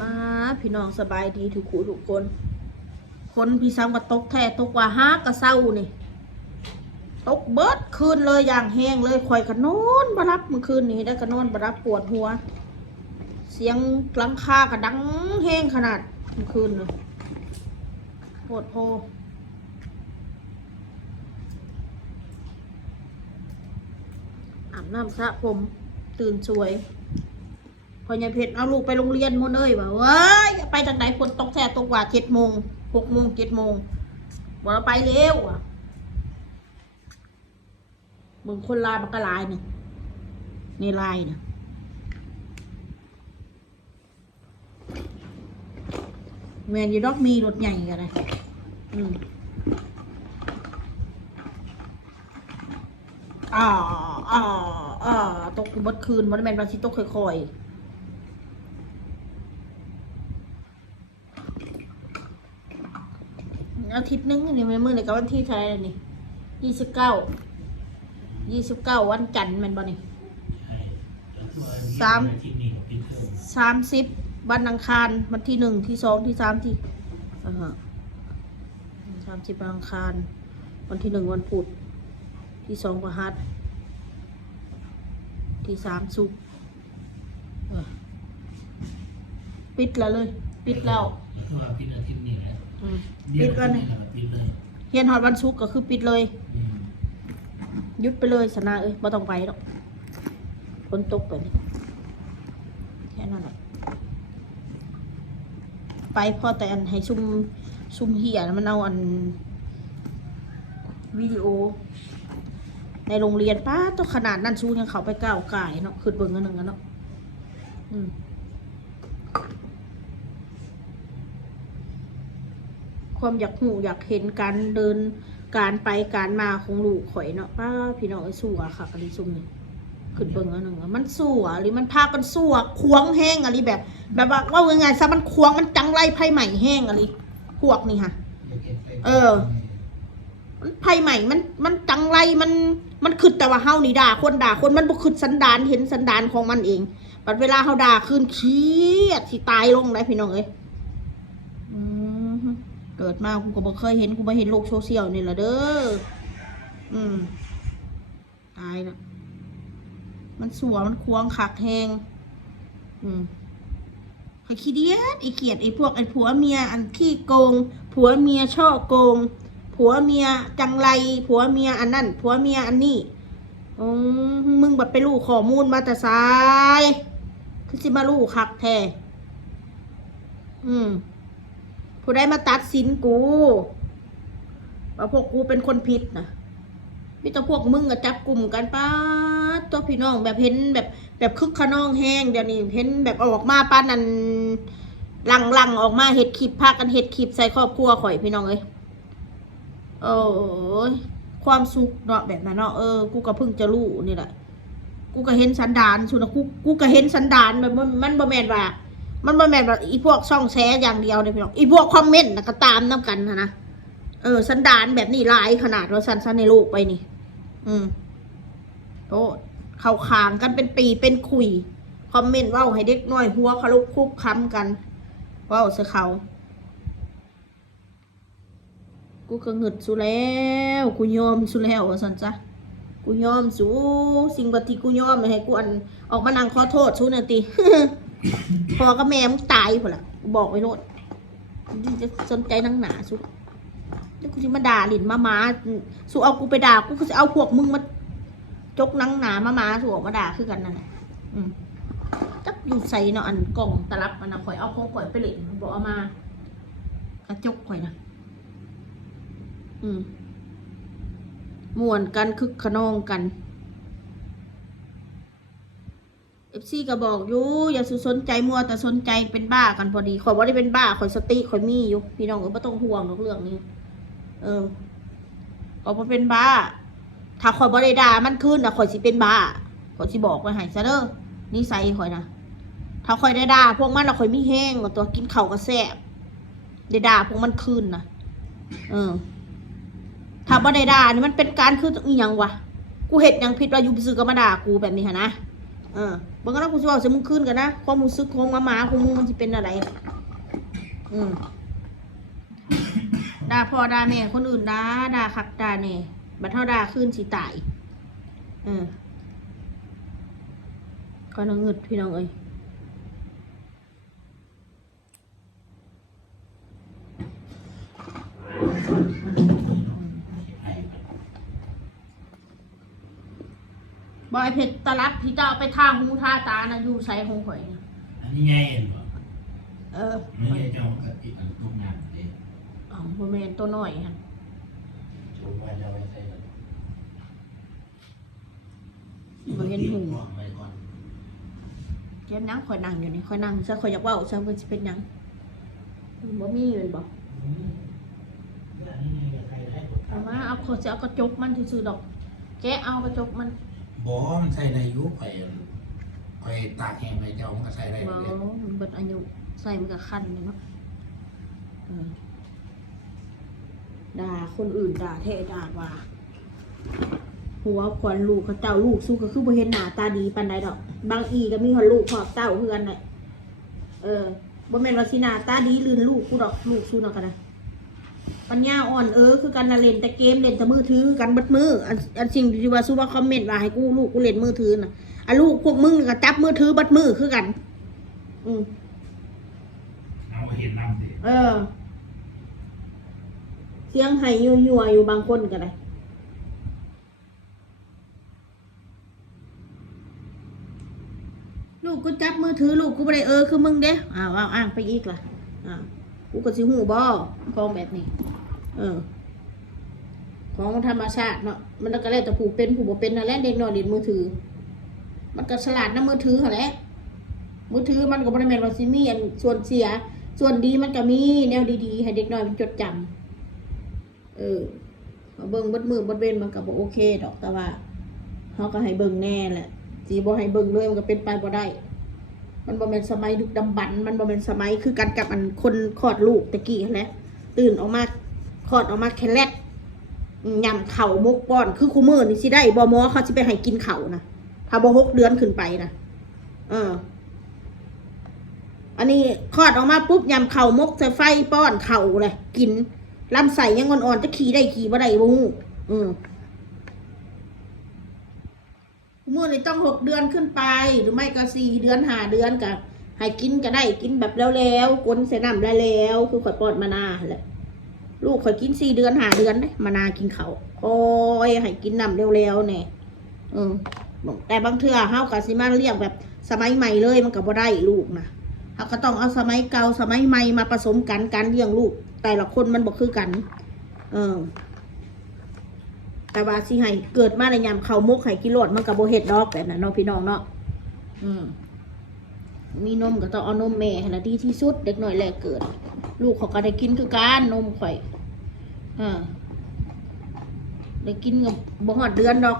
มาพี่น้องสบายดีทุกคู่ทุกคนคนพี่ซ้ำก็ตกแท้ตกว่าฮากระเซ้านี่ตกเบิดคืนเลยอย่างแห้งเลยข่อยก็นอนบรับเมื่อคืนนี้ได้ก็นอนบรับปวดหัวเสียงหลังคาก็ดังแห้งขนาดเมื่อคืนเลยปวดโพอาบน้ำสระผมตื่นสวยพอยายเพชรเอาลูกไปโรงเรียนหมดเลยว่าเว้ยไปจากไหนฝนตกแท้ตกว่า7 โมง6 โมง7 โมงบอกเราไปเร็วอ่ะมึงคนลายมันก็ลายเนี่ยในลายเนี่ยแมนยูดอกมีรถใหญ่กันเลยอ่าอ่าอ่าตกบดคืนวันแมนวันที่ตกค่อยๆอาทิตย์นึงนี่มันมือไหนกับวันที่เท่าไหร่นี่29วันจันทร์แมนบอนี่30วันอังคารวันที่1ที่2ที่3ที่30วันอังคารวันที่1วันพุธที่2พฤหัสที่3ศุกร์ปิดแล้วเลยปิดแล้วปิดอาทิตย์นี้แหละปิดวันนี้เฮียนหอดวันศุกร์ก็คือปิดเลยยุดไปเลยสนาไม่ต้องไปหรอกฝนตกไปนี่แค่นั้นแหละไปพอแต่อันให้ซุ่มเหี่ยมันเอาอันวิดีโอในโรงเรียนป้าตัวขนาดนั้นซูยังเขาไปก้าวไก่เนาะคือเบิ่งกันหนึ่งกันเนาะความอยากหูอยากเห็นการเดินการไปการมาของลูกข่อยเนาะป้าพี่น้องไอ้สัวค่ะกันดิซุ่มนี่ขึ้นเบิ่งอันหนึ่งมันสัวหรือมันพากันสัวควงแห้งอะไรแบบว่ายังไงซะมันควงมันจังไรไพ่ใหม่แห้งอะไรพวกนี่ค่ะมันไพ่ใหม่มันจังไรมันขึ้นแต่ว่าเฮานี่ด่าคนมันบ่ขึ้นสันดานเห็นสันดานของมันเองปัดเวลาเฮาด่าคืนเครียดที่ตายลงได้พี่น้องเอ้ยเกิดมากูก็บ่เคยเห็นกูมาเห็นโลกโซเชียลนี่แหละเด้อตายนะมันสัวมันควงขักแหงไอ้ขี้เดียดไอ้เกียดไอ้พวกไอ้ผัวเมียอันขี้โกงผัวเมียช่อโกงผัวเมียจังไรผัวเมียอันนั่นผัวเมียอันนี้มึงแบบไปรู้ข้อมูลมาแต่สายคือสิมารู้ขักแท้ผู้ได้มาตัดสินกูว่าพวกกูเป็นคนผิดนะพี่ตัวพวกมึงกับจับกลุ่มกันป้าตัวพี่น้องแบบเห็นแบบคึกขนองแห้งเดี๋ยวนี้เห็นแบบออกมาป้านั่นลังออกมาเห็ดคลิปพากันเห็ดคลิปใส่ครอบครัวข่อยพี่น้องเอ้ยความสุขเนาะแบบนั้นเนาะกูก็เพิ่งจะรู้นี่แหละกูก็เห็นสันดานสุดนะกูก็เห็นสันดานแบบมันบ่แม่นว่ามันบ่แม่นแบบอีพวกช่องแชร์อย่างเดียวเลยพี่น้องอีพวกคอมเมนต์ก็ตามน้ำกันนะสันดานแบบนี้หลายขนาดว่าสันในโลกไปนี่โตเข้าคางกันเป็นปีเป็นคุยคอมเมนต์ว่าให้เด็กน้อยหัวเขาลุกคุกค้ำกันว่าเสือเขากูก็หงึดสู้แล้วกูยอมสู้แล้วว่าสันจ้ะกูยอมสู้สิ่งปฏิกูยอมให้กูอันออกมานั่งขอโทษสู้นาที พอกับแม่มึงตายพอละบอกไว้โลดจะสนใจนังหนาสู้แล้วกูจะมาด่าหลินมาสู้เอากูไปด่ากูจะเอาพวกมึงมาจกนังหนามาสู้ออกมาด่าคือกันนั่นแหละจับอยู่ใส่เนาะอันกล่องตลับมันนะข่อยเอาของข่อยไปเล่นบอกเอามากระจกข่อยนะม่วนกันคึกขนองกันFC ก็บอกอยู่อย่าสนใจมัวแต่สนใจเป็นบ้ากันพอดีข่อยว่าได้เป็นบ้าข่อยสติข่อยมีอยู่พี่น้องไม่ต้องห่วงเรื่องนี้ข่อยบ่เป็นบ้าถ้าข่อยบ่ได้ด่ามันขึ้นนะข่อยสิเป็นบ้าข่อยสิบอกไว้ให้ซะเด้อนิสัยข่อยนะถ้าข่อยได้ด่าพวกมันน่ะข่อยมีแห้งกว่าตัวกินข้าวก็แซ่บได้ด่าพวกมันขึ้นนะถ้าบ่ได้ด่านี่มันเป็นการคืออีหยังวะกูเฮ็ดหยังผิดว่าอยู่ซื่อก็มาด่ากูแบบนี้หั่นนะบ่ งก็ต้องกูจะบอกจะมึงขึ้นกันนะความรู้สึกของหมาของมึงมันจะเป็นอะไรด่าพ่อด่าแม่คนอื่นด่าคักด่าเนี่ยบัดเท่าด่าขึ้นสิตายก็น้องเงิดพี่น้องเอ้ยบอยเพชรตะลับที่เจ้าไปท่าหูท่าตานะอยู่ใส่หงข่อยอันนี้ไงเห็นป่ะไม่ใช่เจ้าปกติมันทุกงานเลยบ่แม่นตัวน้อยฮะชูไว้จะไว้ใส่บ่เห็นหูไว้ก่อนเจ็บนังข่อยนั่งอยู่นี่ข่อยนั่งซะข่อยอยากเว้าซะเพิ่นสิเป็นหยังบ่มีเลยบ่เอามาเอาขอจะเอากระจกมันซื่อๆดอกแกะเอากระจกมันบ่มันใส่ได้อยู่ไปตากแห้งไปเจ้ามันก็ใส่ได้เลยมันเบิดอายุใส่มันก็คันเลยเนาะด่าคนอื่นด่าแท้ด่าว่าหัวขวัญลูกเขาเจ้าลูกสู้ก็คือบ่เห็นหน้าตาดีปานใดดอกบางอีก็มีคนลูกขอบเต้าเพื่อนเลยบ่แม่นว่าสิหน้าตาดีลื่นลูกกูดอกลูกสู้เนาะกันนะปัญญาอ่อนคือกันเล่นแต่เกมเล่นแต่มือถือกันเบิดมืออันสิ่งที่ว่าสู้ว่าคอมเมนต์ว่าให้กูลูกกูเล่นมือถือน่ะลูกพวกมึงก็จับมือถือเบิดมือคือกันเอาเห็นน้ำดิเสียงไห้ยัวอยู่บางคนก็ได้ลูกกูจับมือถือลูกกูไม่ได้คือมึงเด้อ้างไปอีกล่ะกูก็สิหูบ่ของแบบนี้ของธรรมชาติเนาะมันก็แล้วแต่ผู้เป็นผู้บ่เป็นนั่นแหละเด็กน้อยเล่นมือถือมันก็ฉลาดนะมือถือหั่นแหละมือถือมันก็บ่ได้แม่นว่าสิมีอันส่วนเสียส่วนดีมันก็มีแนวดีๆให้เด็กน้อยมันจดจำเบิ่งเบิดมือเบิดเว้นมันก็บ่โอเคดอกแต่ว่าเฮาก็ให้เบิ่งแน่แหละสิบ่ให้เบิ่งเลยมันก็เป็นไปบ่ได้มันบ่แม่นสมัยดึกดำบรรพ์มันบ่แม่นสมัยคือกันกับอันคนคลอดลูกตะกี้หั่นแหละตื่นออกมาคลอดออกมาแค่แลดยำเข่ามกป้อนคือคู่มือนี่สิได้บ่หมอเขาสิไปให้กินเข่านะถ้าบ่6 เดือนขึ้นไปนะอันนี้คลอดออกมาปุ๊บยำเข่ามกใส่ไฟป้อนเข่าเลยกินลำไส้ยังอ่อนๆจะขี่ได้ขี่บ่ได้บ่ฮู้คู่มือนี่ต้อง6 เดือนขึ้นไปหรือไม่ก็4 เดือน5 เดือนก็ให้กินก็ได้กินแบบแล้วๆกลนใส่น้ำแล้วคือข่อยป้อนมานาแหละลูกข่อยกิน4 เดือน5 เดือนเด้มานากินเขาโอ้ยให้กินน้ำเร็วๆเนี่ยแต่บางเทื่อเฮาก็สิมาเรียกแบบสมัยใหม่เลยมันก็บ่ได้ลูกนะเฮาก็ต้องเอาสมัยเก่าสมัยใหม่มาผสมกันการเลี้ยงลูกแต่ละคนมันบ่คือกันแต่ว่าสิให้เกิดมาในยามเข้ามกให้กิโลดมันก็บ่เฮ็ดดอกแบบนั้นเนาะพี่น้องเนาะมีนมก็ต้องเอานมแม่ให้ดีที่สุดเด็กน้อยแรกเกิดลูกเขาก็ได้กินคือการนมข่อยได้กินกับบ่ฮอดเดือนดอก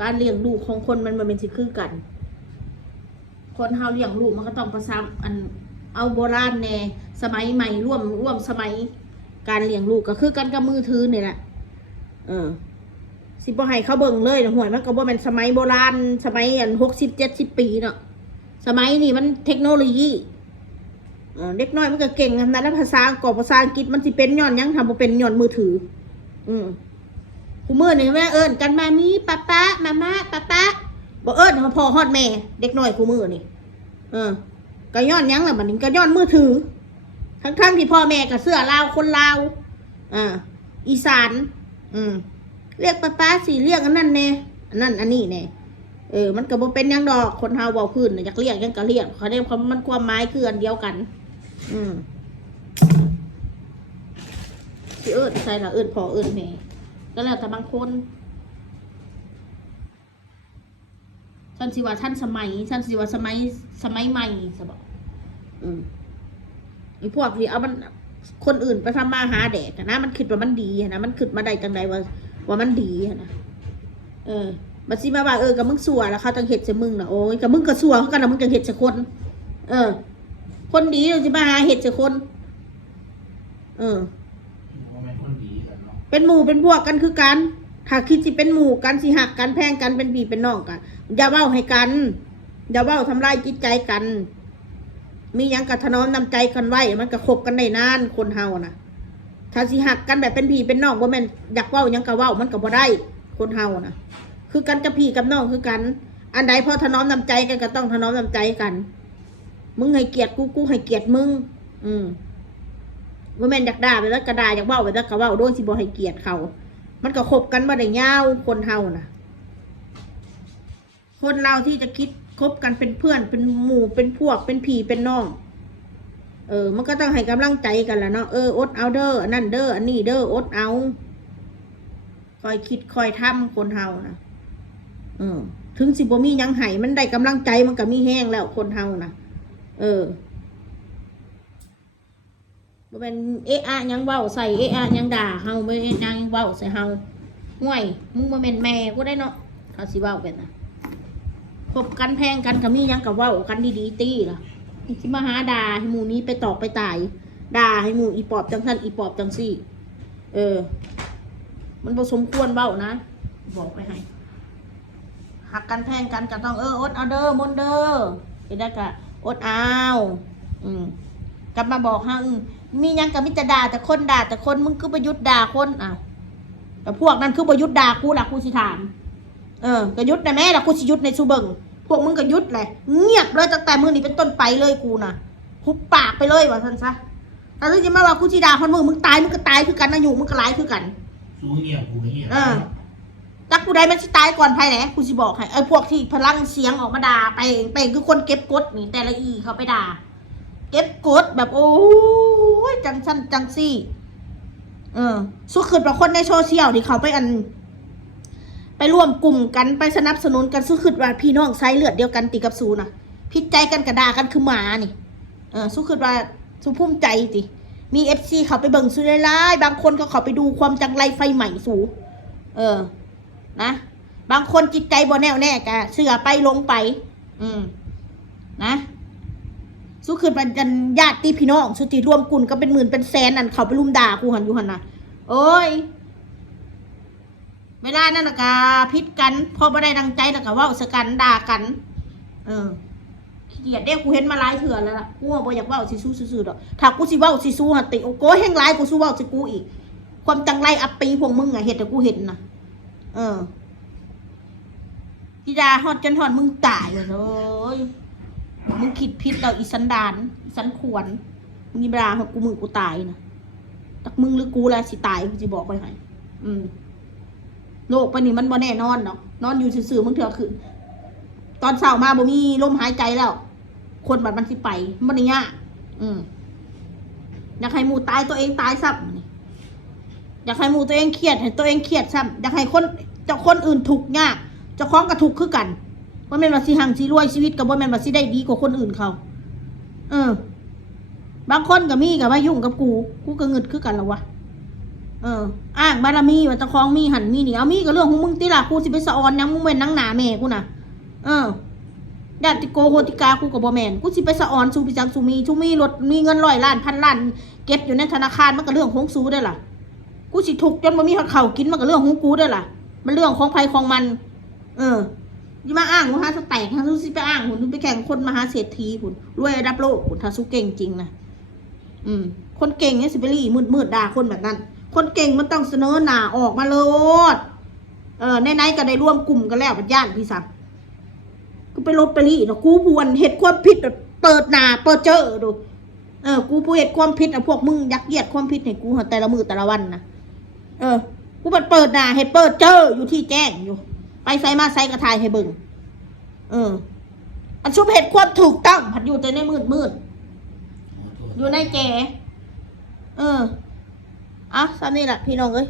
การเลี้ยงลูกของคนมันเป็นสิคือกันคนเฮาเลี้ยงลูกมันก็ต้องประซ้ำอันเอาโบราณแน่สมัยใหม่ร่วมสมัยการเลี้ยงลูกก็คือกันกับมือถือนี่แหละสิบ่ให้เขาเบิ่งเลยห่วยมันก็บ่แม่นสมัยโบราณสมัยอัน60-70 ปีเนาะสมัยนี้มันเทคโนโลยีเด็กน้อยมันก็เก่งนะแล้วภาษาอังกฤษมันสิเป็นย้อนยังทำบ่เป็นย้อนมือถือกูมือนี่แม่กันมามีป๊าป๊ามาม่าป๊าป๊าบ่มาพ่อฮอดแม่เด็กน้อยกูมือนี่ก็ย้อนยังล่ะมันนี่ก็ย้อนมือถือทั้งที่พ่อแม่ก็เสื้อลาวคนลาวอีสานเรียกป๊าสิเรียกอันนั้นแน่อันนั้นอันนี้แน่มันก็บ่เป็นยังดอกคนเฮาเว้าพื้นอยากเรียกยังก็เรียกเขาได้มันความหมายคืออันเดียวกันสิใส่ละพ่อแม่ก็แล้วแต่บางคนฉันสิว่าท่านสมัยฉันสิว่าสมัยใหม่ซะบ่ไอ้พวกที่เอามันคนอื่นไปทำมาหาแดกนะมันคิดว่ามันดีนะมันคิดมาได้จังใดว่ามันดีนะมาสิมาว่ากับมึงสัวแล้วเขาจังเห็ดใส่มึงนะโอ้ยกับมึงก็สัวเขากันนะมึงจังเห็ดใส่คนคนดีเราจะมาหาเห็ดใส่คนเป็นหมู่เป็นพวกกันคือกัน ถ้าคิดสิเป็นหมู่กันสิหักกันแพงกันเป็นพี่เป็นน้องกันอย่าเว้าให้กันอย่าเว้าทำลายจิตใจกันมีหยังกะถนอมน้ำใจกันไว้มันก็คบกันได้นานคนเฮานะถ้าสิหักกันแบบเป็นพี่เป็นน้องบ่แม่นอยากเว้าหยังก็เว้ามันก็บ่ได้คนเฮานะคือกันกับพี่กับน้องคือกันอันใดพอถนอมน้ำใจกันก็ต้องถนอมน้ำใจกันมึงให้เกียรติกูให้เกียรติมึงบ่แม่นอยากด่าไปแล้วก็ด่าอยากเว้าไปแล้วก็เว้าโดยสิบ่ให้เกียรติเขามันก็คบกันบ่ได้ยาวคนเฮานะคนเราที่จะคิดคบกันเป็นเพื่อนเป็นหมู่เป็นพวกเป็นพี่เป็นน้องมันก็ต้องให้กำลังใจกันแหละเนาะอดเอาเด้ออันนั่นเด้ออันนี้เด้ออดเอาคอยคิดคอยทำคนเฮานะถึงสิบ่มียังไห้มันได้กำลังใจมันก็มีแห้งแล้วคนเฮานะบ่เป็นยังเว้าใส่ยังด่าเฮาบ่ยังเว้าใส่เฮาห่วยมึงบ่แม่นแม่กูได้เนาะเขาสิเว้ากันนะคบกันแพงกันก็มียังก็เว้ากันดีๆตี้ล่ะสิมาหาด่าให้หมู่นี้ไปตอกไปตายด่าให้หมู่อีปอบจังซั่นอีปอบจังซี่มันบ่สมควรเว้านะบอกไปให้หักกันแพงกันก็ต้องอดเอาเด้อมนเด้อไอ้ได้ก็อดเอากลับมาบอกฮะมียังกับมิตรด่าแต่คนมึงคือประยุทธ์ด่าคนแต่พวกนั้นคือประยุทธ์ด่ากูล่ะกูสิถามประยุทธ์นะแม่ล่ะกูสิยุทธ์ในซูเบิงพวกมึงก็ยุทธ์เลยเงียบเลยตั้งแต่มือนี้เป็นต้นไปเลยกูนะหุบปากไปเลยว่าท่านซะแต่ถ้าจะมาว่ากูสิด่าคนมึงตายมึงก็ตายคือกันนะอยู่มึงก็ร้ายคือกันสู้เงียบกูเงียบจักกูได้มันสิตายก่อนภายไหนกูสิบอกให้พวกที่พลังเสียงออกมาด่าไปเองคือคนเก็บกดนี่แต่ละอีเขาไปด่าเก็บกดแบบโอ้ยจังสั้นจังซี่สู้ขึ้นกับคนในโซเชียลที่เขาไปร่วมกลุ่มกันไปสนับสนุนกันสู้ขึ้นว่าพี่น้องไซเลือดเดียวกันตีกับสู้นะพิดใจกันกระดากันคือหมานี่สู้ขึ้นว่าสู้ภูมิใจสิมีFCเขาไปเบิ่งสู้ไล่บางคนก็เขาไปดูความจังไรไฟใหม่สู้นะบางคนจิตใจบ่แน่วแน่กะเสือไปลงไปนะสู้คืนเป็นกันญาติพี่น้องสุติรวมกุ่นก็เป็นหมื่นเป็นแสนอันเขาไปรุมด่ากูหันอยู่หันนะโอ้ยเวลานั่นกะพิษกันพอบ่ได้ดังใจแล้วก็ว่าสกันด่ากันขี้เกียจเด้กูเห็นมาหลายเถื่อแล้วล่ะกูบ่อยากว่าสิสู้ซื่อๆดอกถ้ากูสิว่าสิสู้หันติโอ้โกแห้งหลายกูสู้ว่าสิกูอีกความจังไรอัปปีพวกมึงอะเห็ดแต่กูเห็นนะที่ด่าฮอดจนฮอดมึงตายเลยมึงคิดพิษเราอีสันดานอีสันขวนมึงยิบราของกูกูตายนะตักมึงหรือกูแหละสิตายกูจะบอกไปให้โลกไปนี่มันบ่แน่นอนเนาะนอนอยู่ซื่อๆมึงเถอะคือตอนเช้ามาบ่มีลมหายใจแล้วคนบัดมันสิไปมันนี่ยะอยากให้หมูตายตัวเองตายซ้ำอยากให้หมูตัวเองเครียดให้ตัวเองเครียดซ้ำอยากให้คนอื่นถูกยากเจ้าของกระถูกคือกันว่าแม่นว่าสิหังสิรวยชีวิตกับว่าแม่นว่าสิได้ดีกว่าคนอื่นเขาบางคนกับมีกับว่ายุ่งกับกูก็เงิดคือกันแล้ววะอ้างบารมีว่าเจ้าของมีหันมีนี่เอามีกับเรื่องของมึงติล่ะกูสิไปสะออนยังมึงเป็นนังหนาแม่กูน่ะญาติโกโหติกากูกับบ่แม่นกูสิไปสะออนสูปิจังสูมีรถมีเงิน100 ล้าน1,000 ล้านเก็บอยู่ในธนาคารมันก็เรื่องของสูได้ล่ะกูสิถูกจนบ่มีข้าวกินมันก็เรื่องของกูได้ล่ะมันเรื่องของใครของมันยิ่มาอ้างว่าถ้าแตกถ้าสู้สิไปอ้างหุ่นไปแข่งคนมหาเศรษฐีหุ่นรวยระดับโลกหุ่นถ้าสู้เก่งจริงนะคนเก่งเนี่ยสิไปรี่มืดด่าคนแบบนั้นคนเก่งมันต้องเสนอหน้าออกมาโลดในก็ได้ร่วมกลุ่มกันแล้วเป็นญาติพี่สักกูไปลบไปรี่เนาะกูพวนเหตุความผิดเปิดหน้าเปิดเจอดูกูผู้เหตุความผิดพวกมึงยักเยียดความผิดให้กูแต่ละมือแต่ละวันนะกูเปิดหน้าเหตุเปิดเจออยู่ที่แจ้งอยู่ไปใส่มาใส่กระทายให้เบิ่งอันชุบเห็ดความถูกต้องผัดอยู่แต่ในมืดอยู่ในแก่สำนี่แหละพี่น้องเอ้ย